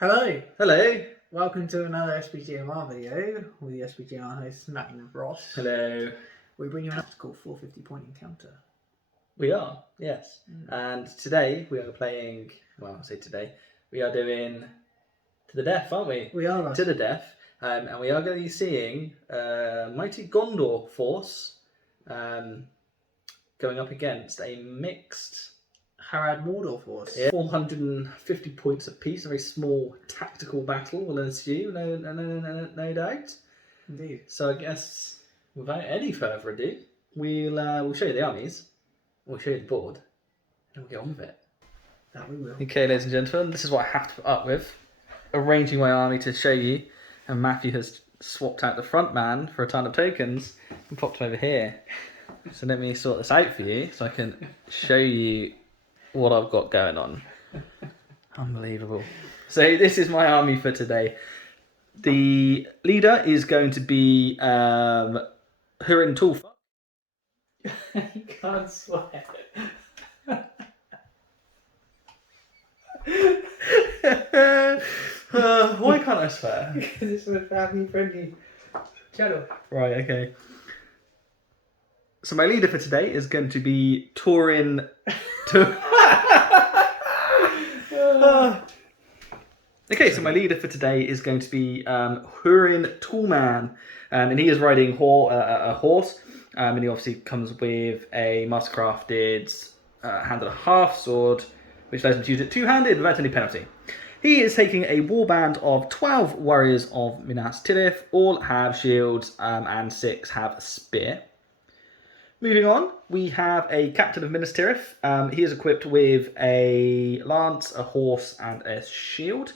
Hello, Hello. welcome to another SPGMR video with the SPGMR host Matt and Ross. Hello. We bring you an called 450 Point Encounter. We are, yes. And today we are playing, well, I say today, we are doing To the Death, aren't we? We are, Ross. To the Death. And we are going to be seeing mighty Gondor force going up against a mixed Harad Mordor force. 450 points apiece. A very small tactical battle will ensue, no doubt. Indeed. So I guess, without any further ado, we'll show you the armies, we'll show you the board, and we'll get on with it. That we will. Okay, ladies and gentlemen, this is what I have to put up with. Arranging my army to show you, and Matthew has swapped out the front man for a ton of tokens and popped him over here. So let me sort this out for you so I can show you what I've got going on. Unbelievable. So this is my army for today. The leader is going to be Hurin Tulfa. You can't swear. Why can't I swear? Because it's a family friendly channel. Right, okay. So my leader for today is going to be Torin. Okay, so my leader for today is going to be Hurin Toolman, and he is riding a horse, and he obviously comes with a mastercrafted hand and a half sword, which allows him to use it two-handed without any penalty. He is taking a warband of 12 warriors of Minas Tirith, all have shields and 6 have a spear. Moving on, we have a captain of Minas Tirith. He is equipped with a lance, a horse, and a shield.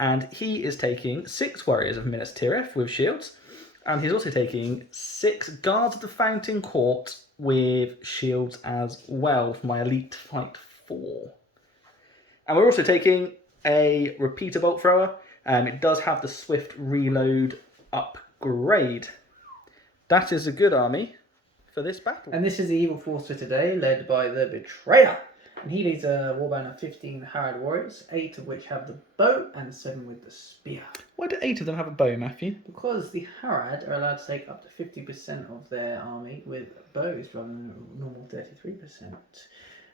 And he is taking 6 warriors of Minas Tirith with shields. And he's also taking 6 guards of the Fountain Court with shields as well for my elite fight 4. And we're also taking a repeater bolt thrower. It does have the swift reload upgrade. That is a good army for this battle. And this is the evil force for today, led by the Betrayer. And he leads a warband of 15 Harad warriors, 8 of which have the bow and 7 with the spear. Why do 8 of them have a bow, Matthew? Because the Harad are allowed to take up to 50% of their army with bows rather than a normal 33%.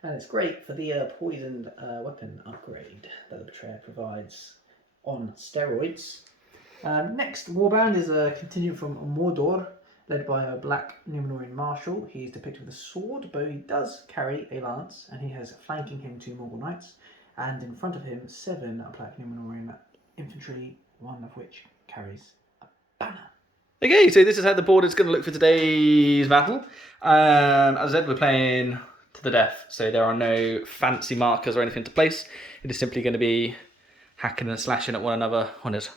And it's great for the poisoned weapon upgrade that the Betrayer provides on steroids. Next warband is a contingent from Mordor, led by a black Númenórean marshal. He's depicted with a sword, but he does carry a lance, and he has flanking him 2 Mongol knights, and in front of him 7 black Númenórean infantry, one of which carries a banner. Okay, so this is how the board is going to look for today's battle. As I said, we're playing to the death, so there are no fancy markers or anything to place. It is simply going to be hacking and slashing at one another on this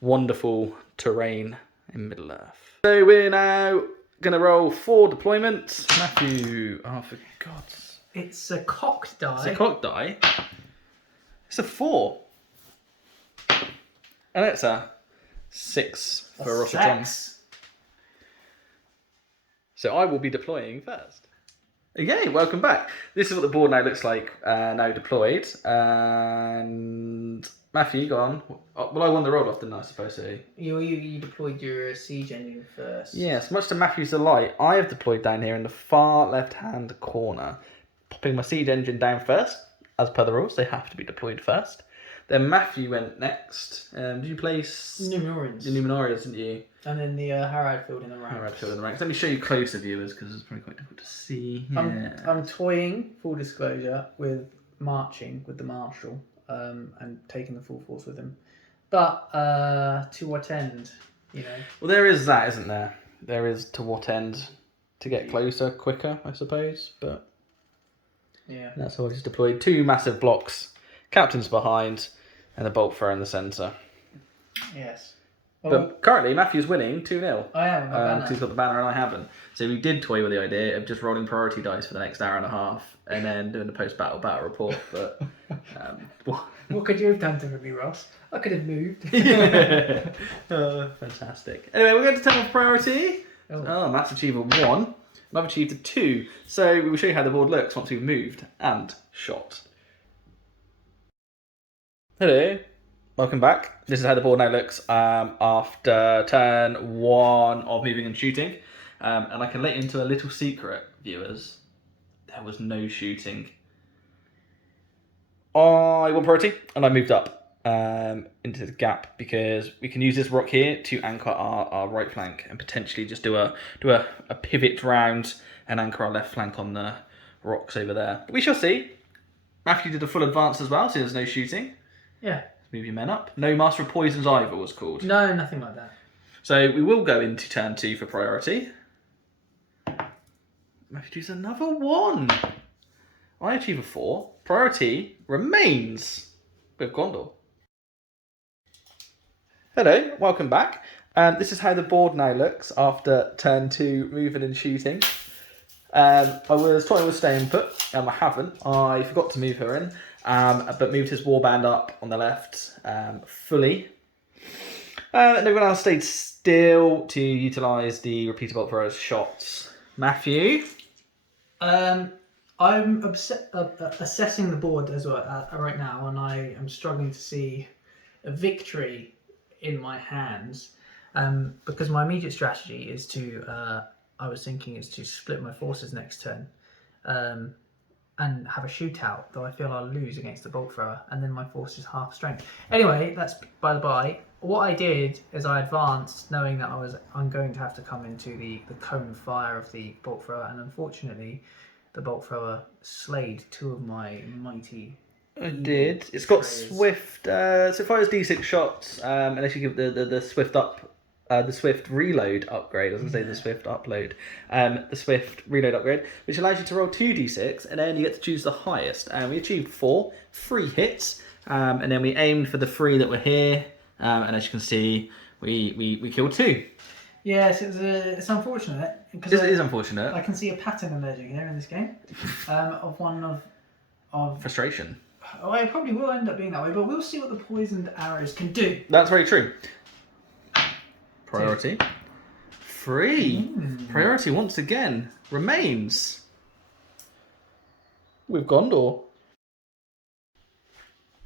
wonderful terrain in Middle-earth. So we're now going to roll 4 deployments. Matthew, oh for God's... It's a cocked die. It's a cocked die. It's a 4. And it's a 6 for Ross John. So I will be deploying first. Okay, welcome back. This is what the board now looks like, now deployed. And Matthew, go on. Well, I won the roll off, didn't I, suppose so? You deployed your siege engine first. Yes, much to Matthew's delight, I have deployed down here in the far left-hand corner, popping my siege engine down first. As per the rules, they have to be deployed first. Then Matthew went next. Did you place Númenóreans. the Númenóreans, didn't you? And then the Harad field in the ranks. Harad field in the ranks. Let me show you closer, viewers, because it's probably quite difficult to see. Yeah. I'm toying, full disclosure, with marching with the marshal and taking the full force with him. But to what end, you know? Well, there is that, isn't there? There is to what end to get closer, quicker, I suppose. But yeah, that's how I just deployed 2 massive blocks, captains behind, and the bolt thrower in the centre. Yes. Well, But currently, Matthew's winning 2-0. I am. Because he's got the banner and I haven't. So we did toy with the idea of just rolling priority dice for the next hour and a half and then doing the post-battle battle report. But what could you have done to me, Ross? I could have moved. Fantastic. Anyway, we're going to turn off priority. Oh, Matt's achieved a 1. I've achieved a 2. So we will show you how the board looks once we've moved and shot. Hello. welcome back. This is how the board now looks after turn 1 of moving and shooting. And I can let you into a little secret, viewers. There was no shooting. I won priority and I moved up into the gap because we can use this rock here to anchor our right flank and potentially just do a pivot round and anchor our left flank on the rocks over there. But we shall see. Matthew did a full advance as well, so there's no shooting. Yeah. Move your men up. No Master of Poisons either was called. No, nothing like that. So we will go into turn 2 for priority. Matthew does another 1. I achieve a 4. Priority remains with Gondor. Hello, welcome back. This is how the board now looks after turn 2 moving and shooting. I was trying to stay input. I haven't. I forgot to move her in, but moved his warband up on the left fully. And everyone else stayed still to utilise the repeater bolt thrower's shots. Matthew? I'm assessing the board as well right now, and I am struggling to see a victory in my hands because my immediate strategy is to is to split my forces next turn and have a shootout, though I feel I'll lose against the bolt thrower, and then my force is half strength. Anyway, that's by the by. What I did is I advanced knowing that I'm going to have to come into the cone of fire of the bolt thrower, and unfortunately the bolt thrower slayed 2 of my mighty. It did. It's got swift. So it fires D6 shots unless you give the swift up, the swift reload upgrade. I was going to say the swift upload, the swift reload upgrade, which allows you to roll 2d6 and then you get to choose the highest. And we achieved 3 hits, and then we aimed for the 3 that were here, and as you can see, we killed 2. Yes, it's unfortunate. It is unfortunate. I can see a pattern emerging here in this game of one of frustration. Oh, it probably will end up being that way, but we'll see what the poisoned arrows can do. That's very true. Priority. 3. Priority once again remains with Gondor.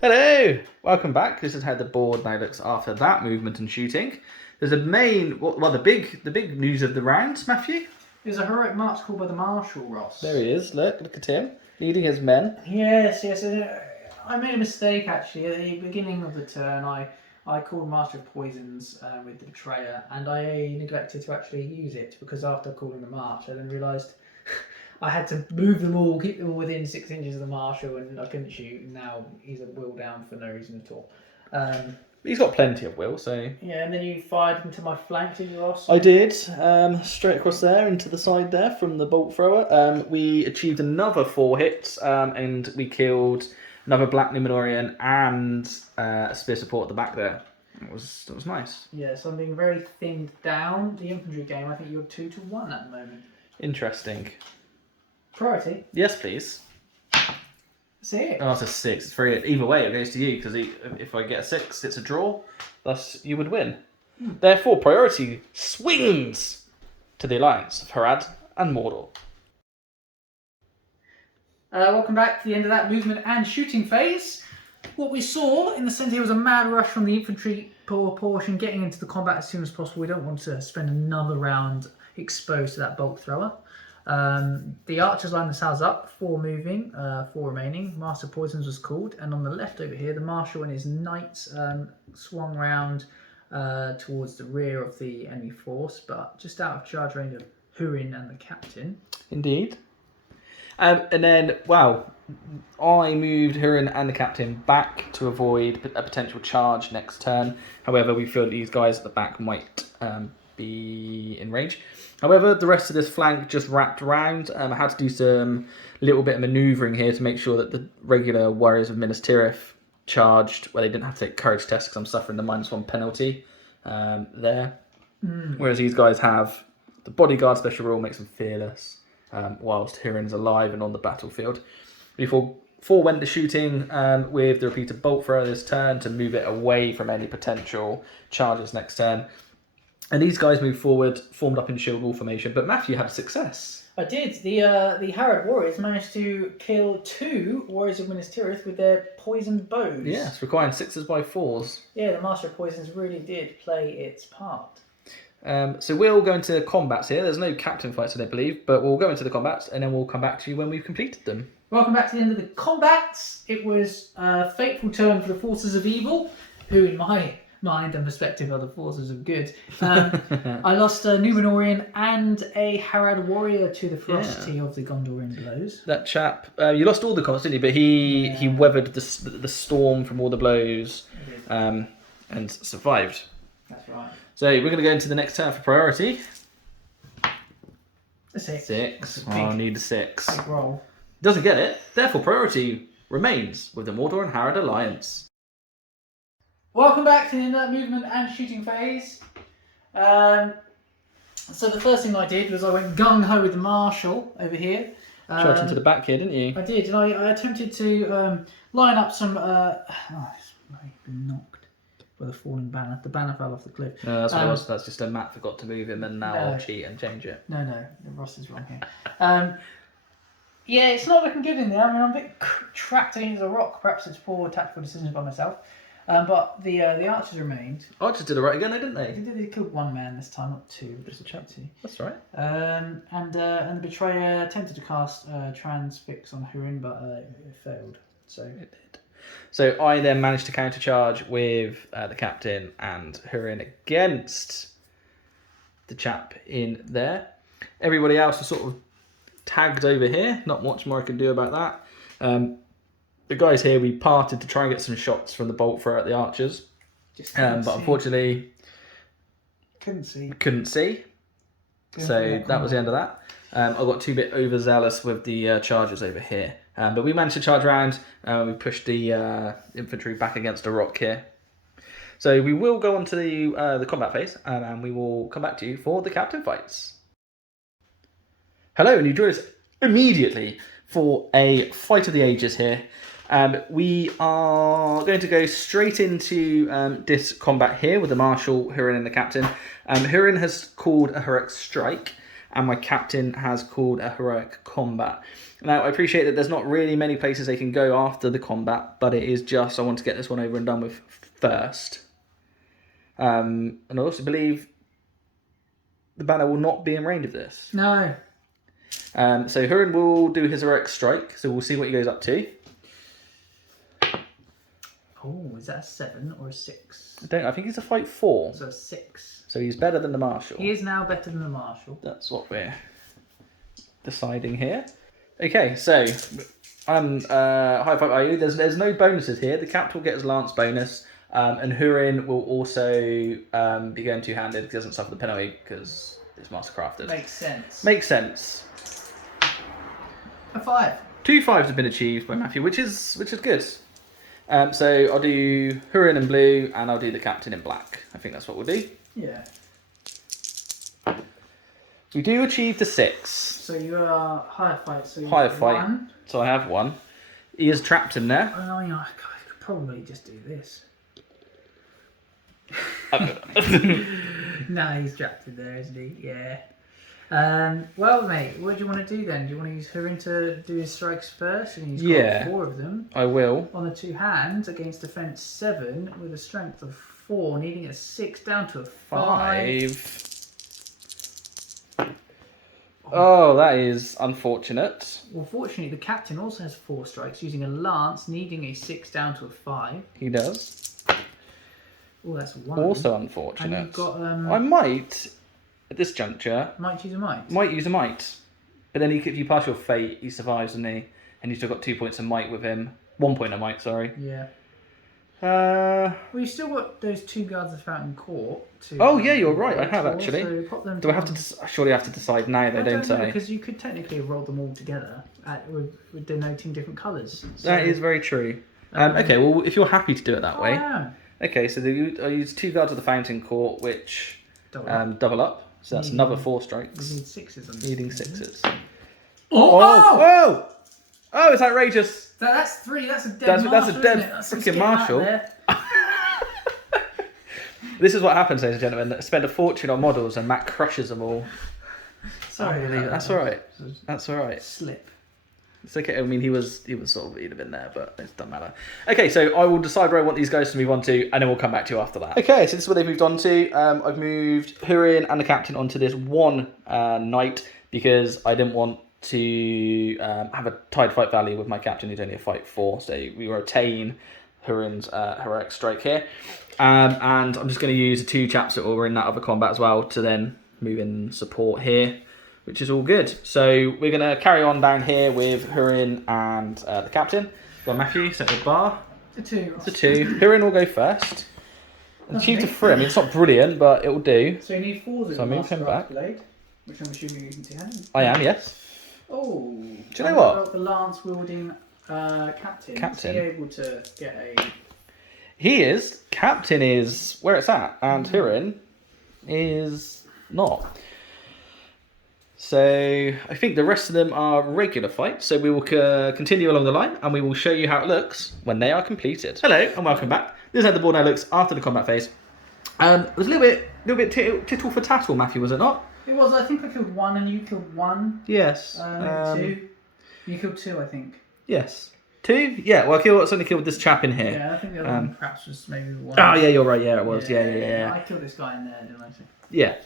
Hello, welcome back. This is how the board now looks after that movement and shooting. There's a main, the big news of the round, Matthew. There's a heroic march called by the Marshal, Ross. There he is. Look at him leading his men. Yes. I made a mistake actually at the beginning of the turn. I called Master of Poisons with the Betrayer, and I neglected to actually use it because after calling the march, I then realised I had to move them all, keep them all within 6 inches of the Marshal, and I couldn't shoot. And now he's a will down for no reason at all. He's got plenty of will, so... Yeah, and then you fired into my flank, did you, Ross? I did. Straight across there, into the side there from the bolt thrower. We achieved another 4 hits, and we killed another Black Numenorian and a spear support at the back there. That was nice. Yeah, so I'm being very thinned down. The infantry game, I think you're 2-1 at the moment. Interesting. Priority? Yes, please. 6. Oh, it's a 6. It's very either way. It goes to you because if I get a 6, it's a draw. Thus, you would win. Therefore, priority swings to the alliance of Harad and Mordor. Welcome back to the end of that movement and shooting phase. What we saw in the centre here was a mad rush from the infantry portion, getting into the combat as soon as possible. We don't want to spend another round exposed to that bolt thrower. The archers lined themselves up, 4 moving, 4 remaining. Master Poisons was called, and on the left over here, the Marshal and his knights swung round towards the rear of the enemy force, but just out of charge range of Hurin and the captain. Indeed. And then, I moved Hurin and the captain back to avoid a potential charge next turn. However, we feel these guys at the back might be in range. However, the rest of this flank just wrapped around. I had to do some little bit of manoeuvring here to make sure that the regular warriors of Minas Tirith charged where they didn't have to take courage tests because I'm suffering the -1 penalty there. Whereas these guys have the bodyguard special rule makes them fearless, whilst Hurin's alive and on the battlefield. Before went to shooting with the repeated bolt thrower this turn to move it away from any potential charges next turn. And these guys moved forward, formed up in shield wall formation, but Matthew had success. I did. The Harad warriors managed to kill 2 warriors of Minas Tirith with their poisoned bows. Yes, requiring 6s by 4s. Yeah, the Master of Poisons really did play its part. So we'll go into combats here. There's no captain fights, I don't believe, but we'll go into the combats and then we'll come back to you when we've completed them. Welcome back to the end of the combats. It was a fateful turn for the forces of evil, who in my mind and perspective are the forces of good. I lost a Númenorian and a Harad warrior to the ferocity of the Gondorian blows. That chap, you lost all the combats, didn't you? But he weathered the storm from all the blows and survived. That's right. So we're going to go into the next turn for priority. A 6. 6. I need a 6. Big roll. Doesn't get it. Therefore, priority remains with the Mordor and Harad alliance. Welcome back to the inert movement and shooting phase. So the first thing I did was I went gung-ho with the Marshal over here. Shot into the back here, didn't you? I did, and I attempted to line up some... it's been knocked by the falling banner. The banner fell off the cliff. No, that's what it was. That's just a Matt forgot to move him and now I'll cheat and change it. No, Ross is wrong here. Yeah, it's not looking good in there. I mean, I'm a bit trapped against a rock. Perhaps it's poor tactical decisions by myself. But the archers remained. Archers did it right again, didn't they? They killed 1 man this time, not 2. Just a chap 2. That's right. And the betrayer attempted to cast transfix on Hurin, but it failed. So it did. So I then managed to countercharge with the captain and Hurin against the chap in there. Everybody else was sort of tagged over here. Not much more I can do about that. The guys here, we parted to try and get some shots from the bolt thrower at the archers. But unfortunately, couldn't see. So that was the end of that. I got 2 bit overzealous with the chargers over here. But we managed to charge around. We pushed the infantry back against a rock here. So we will go on to the combat phase, and we will come back to you for the captain fights. Hello, and you join us immediately for a fight of the ages here. We are going to go straight into this combat here with the Marshal, Hurin and the captain. Hurin has called a heroic strike, and my captain has called a heroic combat. Now, I appreciate that there's not really many places they can go after the combat, but it is just I want to get this one over and done with first. And I also believe the banner will not be in range of this. No. So Hurin will do his heroic strike, so we'll see what he goes up to. Oh, is that a 7 or a 6? I think he's a fight 4. So a 6. So he's better than the Marshal. He is now better than the Marshal. That's what we're deciding here. Okay, so I'm high five IU. There's no bonuses here. The captain will get his lance bonus, and Hurin will also be going two-handed because he doesn't suffer the penalty because it's mastercrafted. Makes sense. A 5. 2 5s have been achieved by Matthew, which is good. So I'll do Hurin in blue and I'll do the captain in black. I think that's what we'll do. Yeah. We do achieve the 6. So you are higher fight. So you higher have fight. 1. So I have 1. He is trapped in there. Oh, yeah, I could probably just do this. No, he's trapped in there, isn't he? Yeah. Well, mate, what do you want to do then? Do you want to use Hurin to do his strikes first? And he's got 4 of them. I will. On the 2 hands against defense 7 with a strength of 4, needing a 6 down to a 5. Oh, that is unfortunate. Well, fortunately, the captain also has 4 strikes, using a lance, needing a 6 down to a 5. He does. Oh, that's 1. Also unfortunate. And you've got, I might, at this juncture... Might use a might. Might use a might. But then if you pass your fate, he survives, doesn't he? And you've still got 2 points of might with him. 1 point of might, sorry. Yeah. Well, you've still got those 2 guards of Fountain Court. Oh, yeah, you're right. I have, actually. So pop them Do I have to... I surely have to decide now, though, don't I? Because you could technically roll them all together with denoting different colours. So, that is very true. Okay, well, if you're happy to do it that way. I am. Okay, so I use 2 guards of the Fountain Court, which double up. So that's another 4 strikes. You need 6s on this. Needing 6s. Oh! Whoa! Oh, it's outrageous. That's 3. That's a dead Marshal. That's a dead freaking Marshal. This is what happens, ladies and gentlemen. Spend a fortune on models and Matt crushes them all. Sorry. That's all right. That's all right. Slip. It's okay. I mean, he was sort of, he'd have been there, but it doesn't matter. Okay, so I will decide where I want these guys to move on to, and then we'll come back to you after that. Okay, so this is where they've moved on to. I've moved Hurin and the captain onto this one knight because I didn't want to have a tied fight value with my captain who's only a fight 4, so we retain Hurin's heroic strike here. And I'm just going to use the 2 chaps that were in that other combat as well to then move in support here, which is all good. So we're going to carry on down here with Hurin and the captain. Go on, Matthew, set the bar. It's a 2. It's a 2. Hurin will go first. And achieved a 3. I mean, it's not brilliant, but it will do. So you need 4 So I move him back. Blade, which I'm assuming you're using 2 hands. I am, yes. Oh. Do you know what? About the lance wielding captain. Is he able to get a... He is. Captain is where it's at, and Hurin is not. So I think the rest of them are regular fights. So we will continue along the line, and we will show you how it looks when they are completed. Hello, and welcome back. This is how the board now looks after the combat phase. It was a little bit tittle for tattle, Matthew, was it not? It was. I think I killed 1 and you killed 1. Yes. 2. You killed 2, I think. Yes. 2? Yeah. Well, I only killed this chap in here. Yeah, I think the other one perhaps was maybe 1. Oh yeah, you're right. Yeah, it was. Yeah. I killed this guy in there, didn't I? Yeah.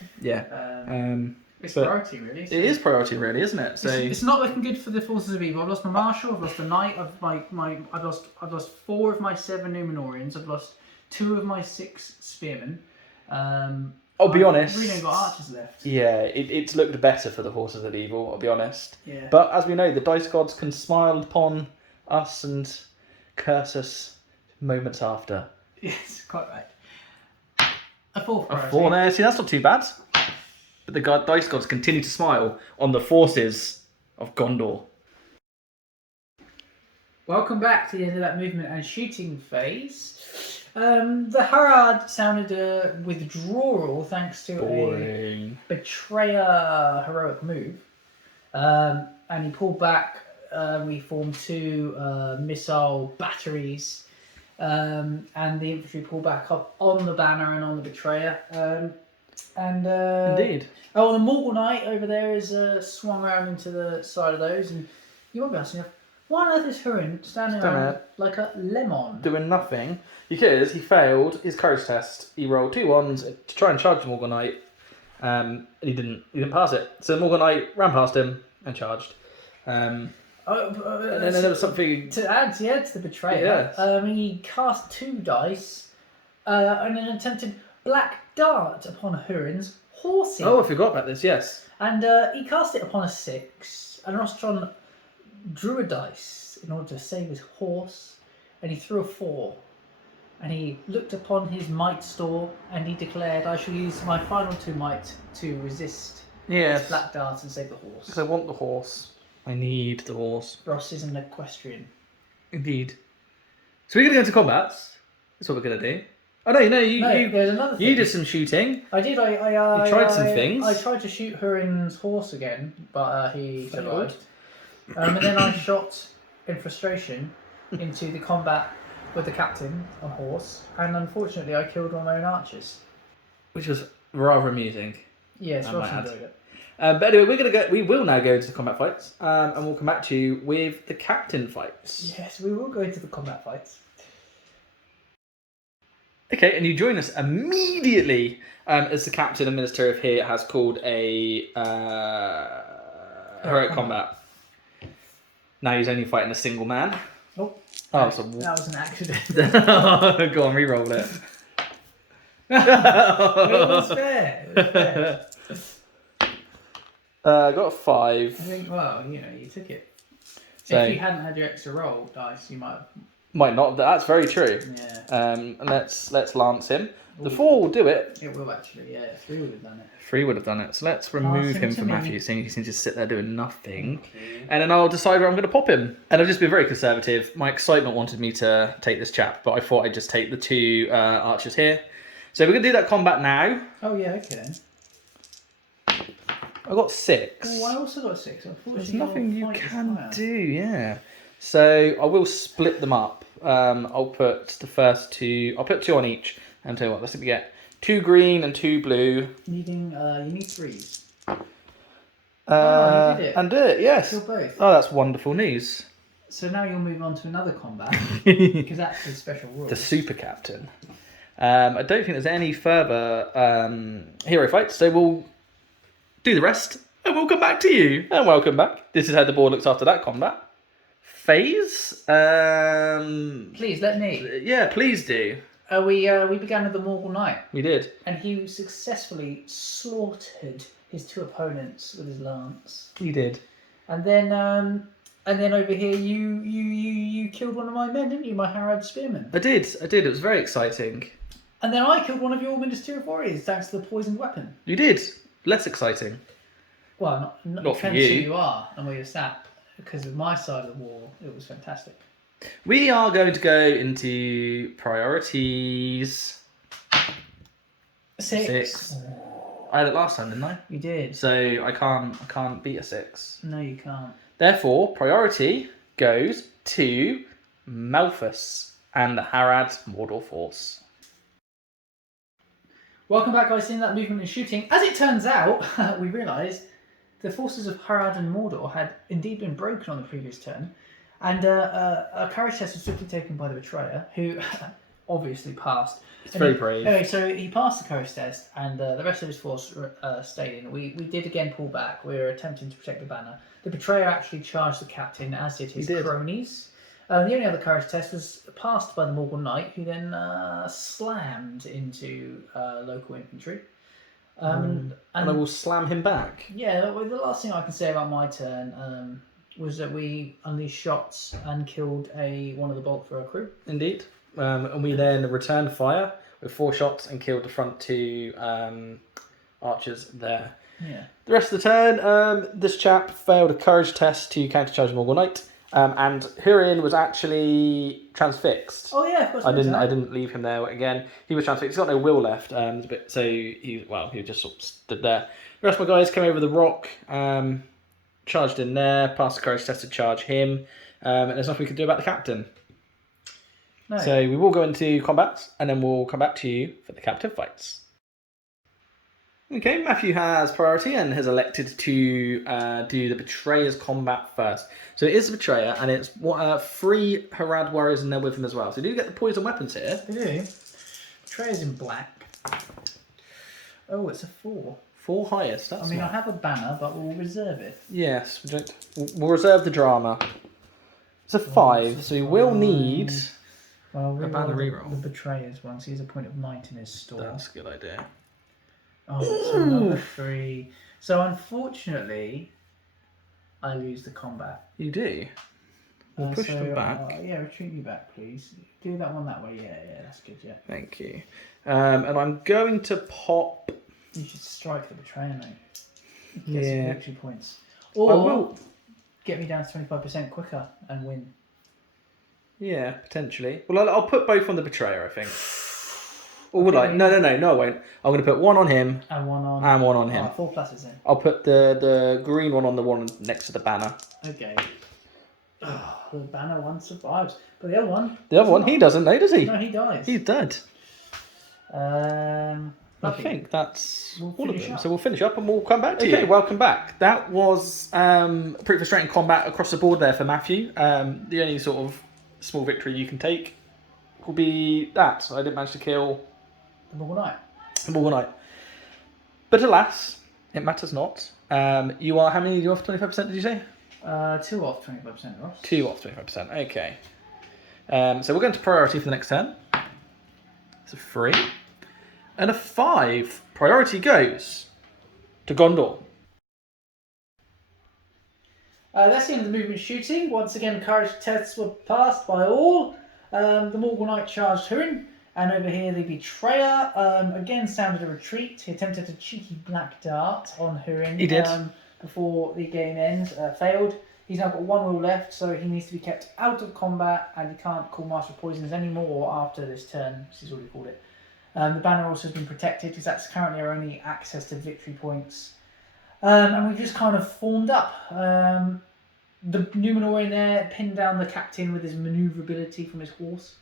It's priority, really. So it is priority, really, isn't it? So it's not looking good for the forces of evil. I've lost my marshal. I've lost a knight. I've lost 4 of my 7 Numenorians. I've lost 2 of my 6 spearmen. I'll be honest. I've really only got archers left. Yeah, it's looked better for the forces of evil. I'll be honest. Yeah. But as we know, the dice gods can smile upon us and curse us moments after. Yes, quite right. A 4 priority. A 4 there. See, that's not too bad. But the dice gods continue to smile on the forces of Gondor. Welcome back to the end of that movement and shooting phase. The Harad sounded a withdrawal thanks to a betrayer heroic move. And he pulled back. We formed 2 missile batteries. And the infantry pulled back up on the banner and on the betrayer. Indeed. Oh, the Mortal Knight over there is swung around into the side of those. And you won't be asking, why on earth is Hurin standing around like a lemon? Doing nothing. Because he failed his courage test. He rolled 2 ones to try and charge the Morgul Knight. And he didn't pass it. So the Morgul Knight ran past him and charged. And then there was something... To add to the betrayer, he cast 2 dice and then attempted Black Dart upon Hurin's horsey. Oh, I forgot about this, yes. And he cast it upon a 6, and Rostron drew a dice in order to save his horse, and he threw a 4. And he looked upon his might store, and he declared, I shall use my final 2 might to resist this Black Dart and save the horse. Because I want the horse. I need the horse. Ross is an equestrian. Indeed. So we're going to go into combats. That's what we're going to do. Oh no, there's another thing. You did some shooting. I did. You tried some things. I tried to shoot Hurin's horse again, but he survived. And then I shot in frustration into the combat with the captain on horse, and unfortunately I killed one of my own archers, which was rather amusing. Yes, Ross enjoyed it. But anyway, we will now go into the combat fights, and we'll come back to you with the captain fights. Yes, we will go into the combat fights. Okay, and you join us immediately as the captain and minister of here has called a heroic combat. Now he's only fighting a single man. That was an accident. Go on, re-roll it. It was fair. I got a 5. I think, you took it. So, if you hadn't had your extra roll dice, you might not. That's very true. Yeah. And let's lance him. The 4 will do it. It will actually. Yeah, 3 would have done it. 3 would have done it. So let's remove him from Matthew, so he can just sit there doing nothing. Okay. And then I'll decide where I'm going to pop him. And I've just been very conservative. My excitement wanted me to take this chap, but I thought I'd just take the 2 archers here. So we're going to do that combat now. Oh yeah, okay. I got 6. Oh, I also got 6. There's nothing you can do, yeah. So I will split them up. I'll put the first 2. I'll put 2 on each. And tell you what, let's see what we get. 2 green and 2 blue. You need 3s. You did it. And do it, yes. Kill both. Oh, that's wonderful news. So now you'll move on to another combat, because that's the special rule. The Super Captain. I don't think there's any further hero fights, so we'll do the rest, and we'll come back to you. And welcome back. This is how the board looks after that combat. Phase? Please, let me. Yeah, please do. We began with the Morgul Knight, We did. and he successfully slaughtered his two opponents with his lance. We did. And then over here, you killed one of my men, didn't you? My Harad spearman. I did. It was very exciting. And then I killed one of your Ministerial warriors thanks to the poisoned weapon. You did. Less exciting. Well, not Not for depends who you. you are and where you're sat. Because of my side of the war, it was fantastic. We are going to go into priorities. 6. I had it last time, didn't I? You did. So I can't beat a 6. No, you can't. Therefore, priority goes to Malthus and the Harad Mordor force. Welcome back, guys. Seeing that movement and shooting. As it turns out, we realised the forces of Harad and Mordor had indeed been broken on the previous turn, and a courage test was swiftly taken by the Betrayer, who obviously passed. It's very brave. Anyway, so he passed the courage test, and the rest of his force stayed in. We did again pull back. We were attempting to protect the banner. The Betrayer actually charged the captain, as did his cronies. The only other courage test was passed by the Morgul Knight, who then slammed into local infantry. And I will slam him back. Yeah, the last thing I can say about my turn was that we unleashed shots and killed one of the bulk for our crew. Indeed. And we then returned fire with 4 shots and killed the front 2 archers there. Yeah. The rest of the turn, this chap failed a courage test to countercharge Morgul Knight. And Hurin was actually transfixed. Oh yeah, of course. I didn't leave him there again. He was transfixed. He's got no will left. So he just sort of stood there. The rest of my guys came over the rock, charged in there, passed the courage test to charge him, and there's nothing we can do about the captain. No. So we will go into combat, and then we'll come back to you for the captive fights. Okay, Matthew has priority and has elected to do the Betrayer's combat first. So it is the Betrayer, and it's 3 Harad warriors in there with him as well. So do you get the poison weapons here? They do. Betrayer's in black. Oh, it's a 4. 4 highest. That's I have a banner, but we'll reserve it. Yes, we'll reserve the drama. It's a 5, so we will need a banner reroll. The Betrayer's one, so he has a point of might in his store. That's a good idea. Oh, it's another 3. So unfortunately, I lose the combat. You do. We'll push them back. Yeah, retreat you back, please. Do that one that way. Yeah, that's good. Yeah. Thank you. And I'm going to pop. You should strike the Betrayer, mate. Yeah. Get some victory points. I Or will. get me down to 25% quicker and win. Yeah, potentially. Well, I'll put both on the Betrayer, I think. Or would I? No, I won't. I'm going to put 1 on him. And 1 on. And 1 on him. 4 pluses in. I'll put the green one on the one next to the banner. Okay. Oh, the banner one survives. But the other one... The other one, he doesn't know, does he? No, he dies. He's dead. I Okay. think that's We'll all of finish them. up. So we'll finish up and we'll come back to you. Okay, welcome back. That was pretty frustrating combat across the board there for Matthew. The only sort of small victory you can take will be that. I didn't manage to kill The Morgul Knight. the Morgul Knight. But alas, it matters not. You are, how many? You off 25%, did you say? 2 off 25%, Ross. 2 off 25%, okay. So we're going to priority for the next turn. It's a 3. And a 5. Priority goes to Gondor. That's the end of the movement shooting. Once again, courage tests were passed by all. The Morgul Knight charged Hurin. And over here, the Betrayer again sounded a retreat. He attempted a cheeky black dart on Hurin. He did. Before the game ends, failed. He's now got 1 will left, so he needs to be kept out of combat, and he can't call Master of Poisons anymore after this turn, as he's already called it. The banner also has been protected, because that's currently our only access to victory points. And we've just kind of formed up. The Numenor in there pinned down the captain with his manoeuvrability from his horse.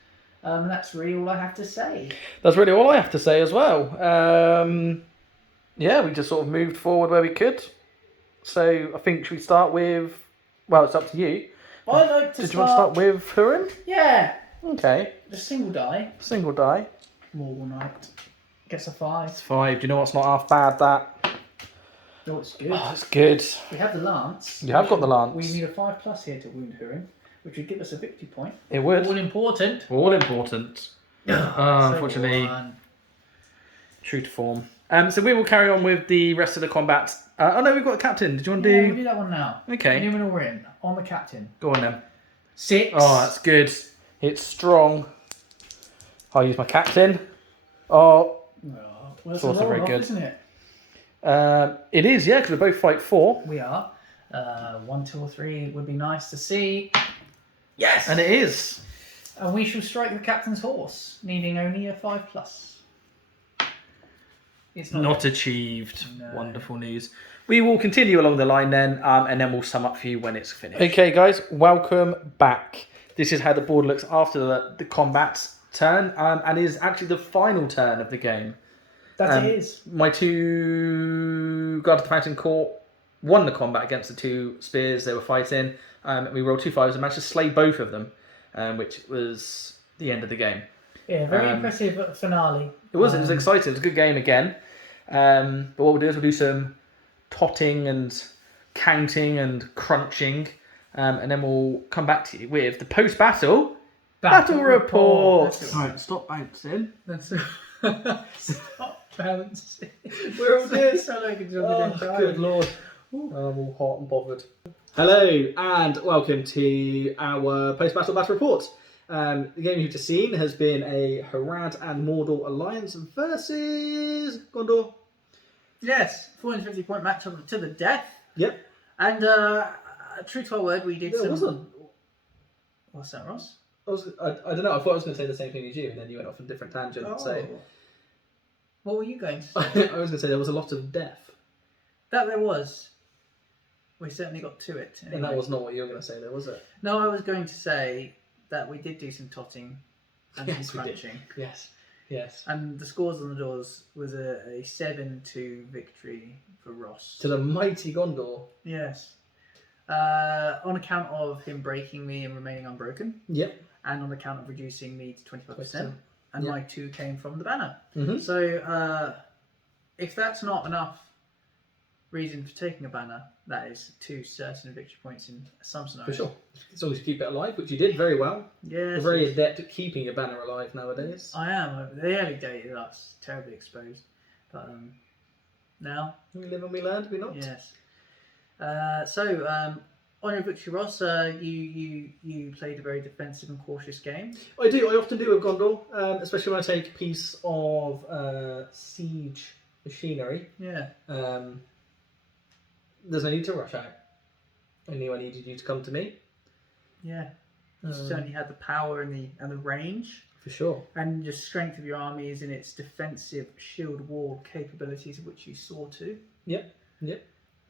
And that's really all I have to say. That's really all I have to say as well. Yeah, we just sort of moved forward where we could. So I think, should we start with... Well, it's up to you. I'd like to Did you want to start with Hurin? Yeah. Okay. The single die. Single die. Morgul Knight. Gets a 5. It's 5. Do you know what's not half bad, that? Oh, it's good. Oh, it's good. We have the lance. You have got the lance. We need a 5+ here to wound Hurin, which would give us a victory point. It would. All important. All important. Unfortunately, One. true to form. So we will carry on with the rest of the combats. Oh no, we've got a captain. Did you want to Yeah, do... we'll do that one now. Okay. Numenor we're in. On the captain. Go on then. 6. Oh, that's good. It's strong. I'll use my captain. Oh, Well, it's also very off, good. isn't it? It is, yeah, because we both fight 4. We are. 1, 2, or 3 would be nice to see. Yes! And it is. And we shall strike the captain's horse, needing only a 5+. It's Not achieved. No. Wonderful news. We will continue along the line then, and then we'll sum up for you when it's finished. Okay, guys, welcome back. This is how the board looks after the combat turn, and is actually the final turn of the game. That it is. My 2 Guard of the Fountain Court won the combat against the 2 spears they were fighting. We rolled 2 5s and managed to slay both of them, which was the end of the game. Yeah, very impressive finale. It was exciting. It was a good game again. But what we'll do is we'll do some totting and counting and crunching, and then we'll come back to you with the post-battle battle report. Right, stop bouncing. Stop bouncing. We're all good. Good lord. I'm all hot and bothered. Hello and welcome to our post-battle battle report. The game you've just seen has been a Harad and Mordor alliance versus Gondor. Yes, 450-point match to the death. Yep. And true to our word, we did some... wasn't. What's that, Ross? I don't know. I thought I was going to say the same thing as you, and then you went off on a different tangent. Oh. So What were you going to say? I was going to say there was a lot of death, That there was. We certainly got to it. Anyway. and that was not what you were going to say, there was it? No, I was going to say that we did do some totting and Yes, some we did. crunching. Yes. And the scores on the doors was a 7-2 victory for Ross. To the mighty Gondor. Yes. On account of him breaking me and remaining unbroken, Yep. and on account of reducing me to 25%, 20%. and Yep. my 2 came from the banner. Mm-hmm. So if that's not enough reason for taking a banner, that is 2 certain victory points in some scenarios. For sure. As long as you keep it alive, which you did very well. You're Yes. very adept at keeping your banner alive nowadays. I am. The early days, I was terribly exposed. But now, We live and we learn, do we not? yes. On your victory, Ross, you played a very defensive and cautious game. I do. I often do with Gondor, especially when I take a piece of siege machinery. Yeah. There's no need to rush out. I knew I needed you to come to me. Yeah. You certainly had the power and the range. For sure. And the strength of your army is in its defensive shield wall capabilities, of which you saw to. Yep.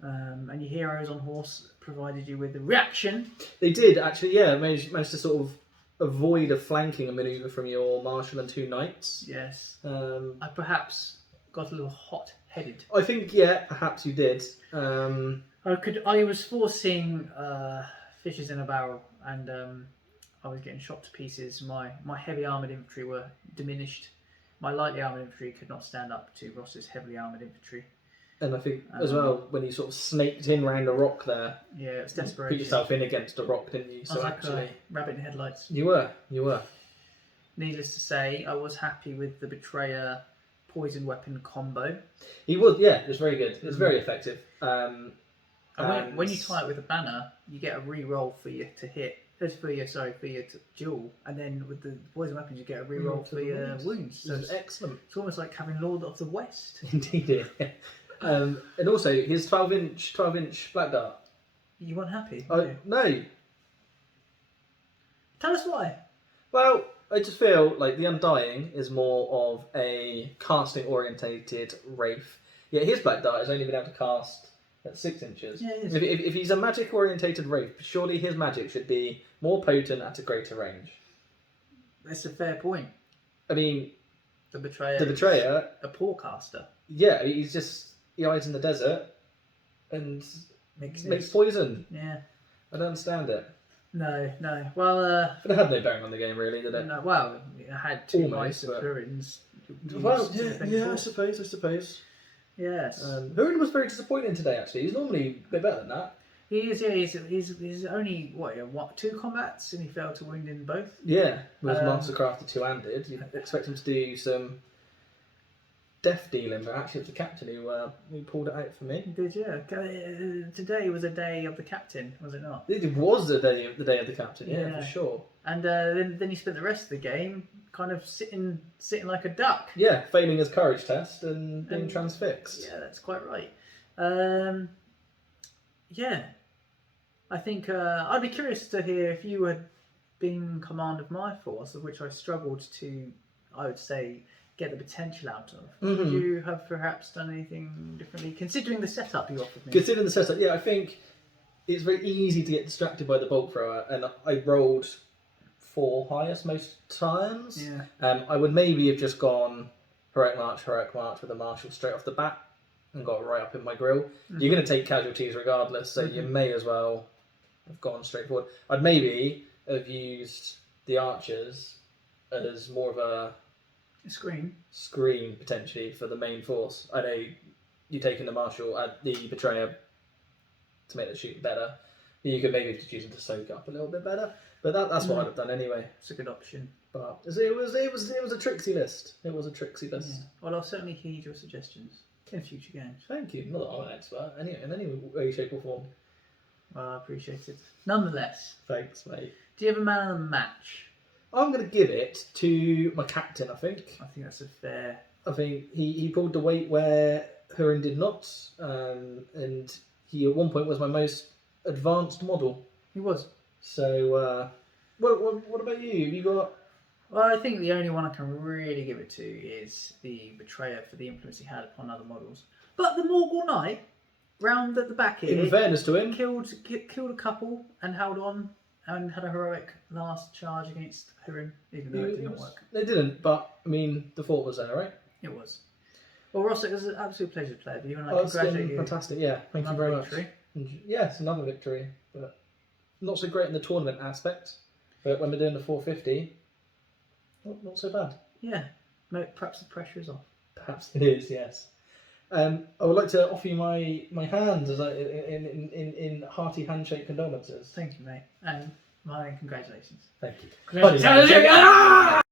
And your heroes on horse provided you with the reaction. They did, actually, yeah. Managed to sort of avoid a flanking manoeuvre from your marshal and 2 knights. Yes. I I perhaps got a little hot-headed. think, yeah, perhaps you did. I was foreseeing fishes in a barrel, and I was getting shot to pieces. My heavy armoured infantry were diminished. My lightly armoured infantry could not stand up to Ross's heavily armoured infantry. And I think, as well, when you sort of snaked in round a rock there, Yeah, it was you desperation. put yourself in against a rock, didn't you? I was So like actually... a rabbit in headlights. You were. Needless to say, I was happy with the Betrayer poison weapon combo. He was, yeah, it was very good. It was very effective. And when you tie it with a banner, you get a re-roll for you to hit. For your duel, and then with the poison weapons, you get a re-roll for your wounds. So It was excellent. it's almost like having Lord of the West. Indeed. And also, his 12-inch black dart. You weren't happy? No. Tell us why. Well, I just feel like the Undying is more of a casting orientated wraith. Yet his black dart has only been able to cast at 6 inches. Yeah, it is. If he's a magic orientated wraith, surely his magic should be more potent at a greater range. That's a fair point. I mean, The Betrayer. the Betrayer, A poor caster. yeah, he hides in the desert, and makes poison. Yeah. I don't understand it. No. Well, But it had no bearing on the game, really, did it? no, well, it had two Almost, mice of but- Hurins. Well, I suppose. Yes. Hurin was very disappointing today, actually. He's normally a bit better than that. He is, yeah. He's only two combats, and he failed to wound in both. Yeah, was Mastercrafted two-handed. You'd expect him to do some death dealing, but actually it was the captain who pulled it out for me. He did, yeah. Today was a day of the captain, was it not? It was the day of the captain, yeah. For sure. And then he spent the rest of the game kind of sitting like a duck. Yeah, failing his courage test and being transfixed. Yeah, that's quite right. Yeah, I think I'd be curious to hear if you had been in command of my force, of which I struggled to, I would say, get the potential out of. Would you have perhaps done anything differently, considering the setup you offered me? Considering the setup, yeah, I think it's very easy to get distracted by the bolt thrower, and I rolled 4 highest most times. Yeah. I would maybe have just gone heroic march with a marshal straight off the bat and got right up in my grill. You're going to take casualties regardless, so you may as well have gone straight forward. I'd maybe have used the archers as more of a screen potentially for the main force. I know you're taking the marshal at the betrayer to make the shooting better. You could maybe just use them to soak up a little bit better, but that's what I'd have done anyway. It's a good option. But it was a tricksy list. It was a tricksy list. Yeah. Well, I'll certainly heed your suggestions in future games. Thank you. Not that I'm an expert in any way, shape or form. Well, I appreciate it. Nonetheless, Thanks, mate. do you have a man of the match? I'm going to give it to my captain, I think. I think that's a fair... I think he pulled the weight where Hurin did not, and he at one point was my most advanced model. He was. So, what about you? Have you got... Well, I think the only one I can really give it to is the Betrayer for the influence he had upon other models. But the Morgul Knight, round at the back here... In fairness to him... Killed a couple and held on and had a heroic last charge against Hurin, even though it didn't work. It didn't, but, I mean, the thought was there, right? It was. Well, Ross, it was an absolute pleasure to play with you, and I It's congratulate you. Fantastic, yeah. Thank you very much. Yes, another victory, but not so great in the tournament aspect. But when we're doing the 450, not so bad. Yeah, perhaps the pressure is off. Perhaps it is, yes. I would like to offer you my hand as in hearty handshake condolences. Thank you, mate, and my congratulations. Thank you. Congratulations.